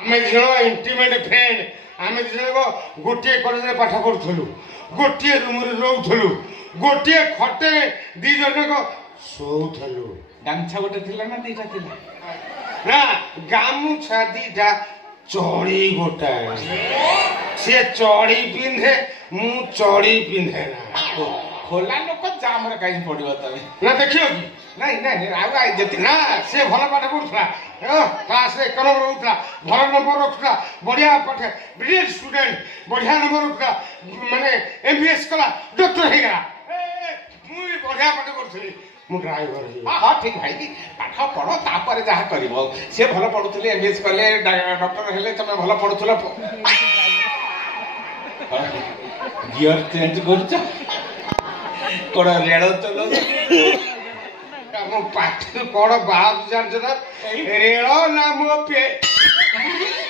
आम these intimate friend आम these गोटे कॉलेज में पाठ पढ़ुलु गोटे रूम रोलु गोटे खटे दी जन शोलु गामछा गोटे थिला ना दीटा थिला ना गामुछा दीटा चढ़ी गोटाए सी चढ़ी पिंधे मु चढ़ी पिंधे ना खोला लोक जामरे कहीं पड़िबो तमे ना देखियो कि नहीं नहीं आउ जति ना से भल पाठ पढ़ुला क्लास रे 1 नंबर रखुला भल नंबर रखुला बढ़िया पाठ ब्रिलियंट स्टूडेंट बढ़िया नंबर रखुला माने एमबीएस कला डॉक्टर हे गला मु बढ़िया पाठ पढ़ुली मु ड्राइवर हे हां ठीक भाई पाठ पढ़ो तापर जहा करबो से भल पढ़ुतले एमबीएस कले डॉक्टर हेले तमे भल पढ़ुतला गियर चेंज करछ कोड़ा रेड़ चलो मो पाठ कोड़ बाप जान रेड़ ना मो पे